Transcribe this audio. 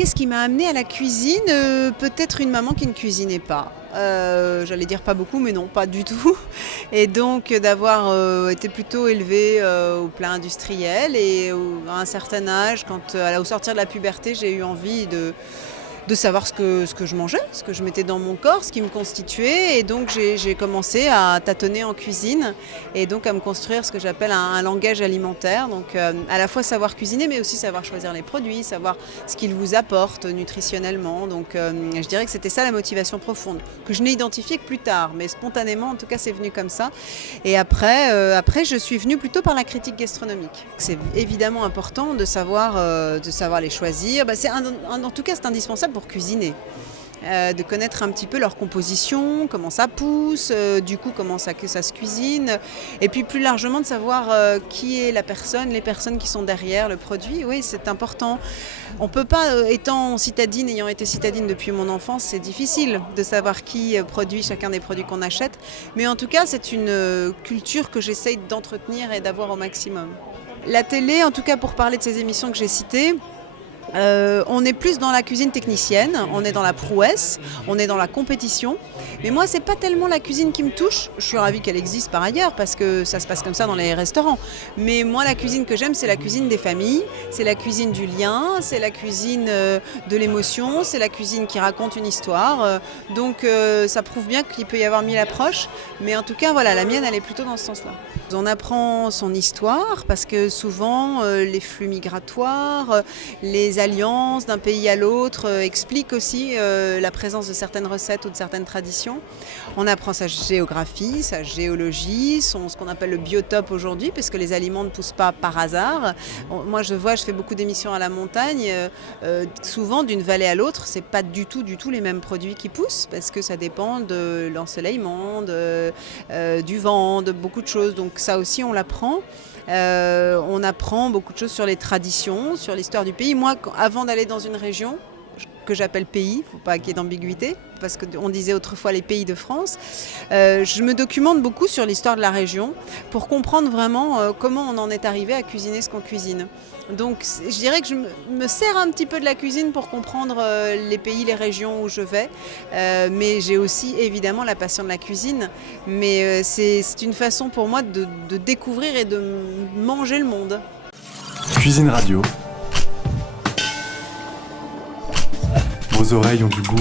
Qu'est-ce qui m'a amenée à la cuisine? Peut-être une maman qui ne cuisinait pas. J'allais dire pas beaucoup, mais non, pas du tout. Et donc d'avoir été plutôt élevée au plat industriel et à un certain âge, au sortir de la puberté, j'ai eu envie de savoir ce que je mangeais, ce que je mettais dans mon corps, ce qui me constituait. Et donc j'ai commencé à tâtonner en cuisine et donc à me construire ce que j'appelle un langage alimentaire. Donc à la fois savoir cuisiner, mais aussi savoir choisir les produits, savoir ce qu'ils vous apportent nutritionnellement. Donc je dirais que c'était ça la motivation profonde, que je n'ai identifiée que plus tard, mais spontanément, en tout cas, c'est venu comme ça. Et après je suis venue plutôt par la critique gastronomique. C'est évidemment important de savoir les choisir. En tout cas, c'est indispensable pour cuisiner. De connaître un petit peu leur composition, comment ça pousse, du coup que ça se cuisine, et puis plus largement de savoir qui est la personne, les personnes qui sont derrière le produit. Oui, c'est important. On peut pas, ayant été citadine depuis mon enfance, c'est difficile de savoir qui produit chacun des produits qu'on achète, mais en tout cas c'est une culture que j'essaye d'entretenir et d'avoir au maximum. La télé, en tout cas pour parler de ces émissions que j'ai citées, on est plus dans la cuisine technicienne, on est dans la prouesse, on est dans la compétition. Mais moi, c'est pas tellement la cuisine qui me touche. Je suis ravie qu'elle existe par ailleurs parce que ça se passe comme ça dans les restaurants. Mais moi, la cuisine que j'aime, c'est la cuisine des familles, c'est la cuisine du lien, c'est la cuisine de l'émotion, c'est la cuisine qui raconte une histoire. Donc ça prouve bien qu'il peut y avoir mille approches. Mais en tout cas, voilà, la mienne, elle est plutôt dans ce sens-là. On apprend son histoire parce que souvent, les flux migratoires, les alliances d'un pays à l'autre expliquent aussi la présence de certaines recettes ou de certaines traditions. On apprend sa géographie, sa géologie, ce qu'on appelle le biotope aujourd'hui, puisque les aliments ne poussent pas par hasard. Moi, je fais beaucoup d'émissions à la montagne. Souvent, d'une vallée à l'autre, c'est pas du tout les mêmes produits qui poussent, parce que ça dépend de l'ensoleillement, du vent, de beaucoup de choses. Donc ça aussi, on l'apprend. On apprend beaucoup de choses sur les traditions, sur l'histoire du pays. Moi, avant d'aller dans une région que j'appelle pays, il ne faut pas qu'il y ait d'ambiguïté, parce qu'on disait autrefois les pays de France, je me documente beaucoup sur l'histoire de la région pour comprendre vraiment comment on en est arrivé à cuisiner ce qu'on cuisine. Donc je dirais que je me sers un petit peu de la cuisine pour comprendre les pays, les régions où je vais, mais j'ai aussi évidemment la passion de la cuisine, mais c'est une façon pour moi de découvrir et de manger le monde. Cuisine Radio. Vos oreilles ont du goût.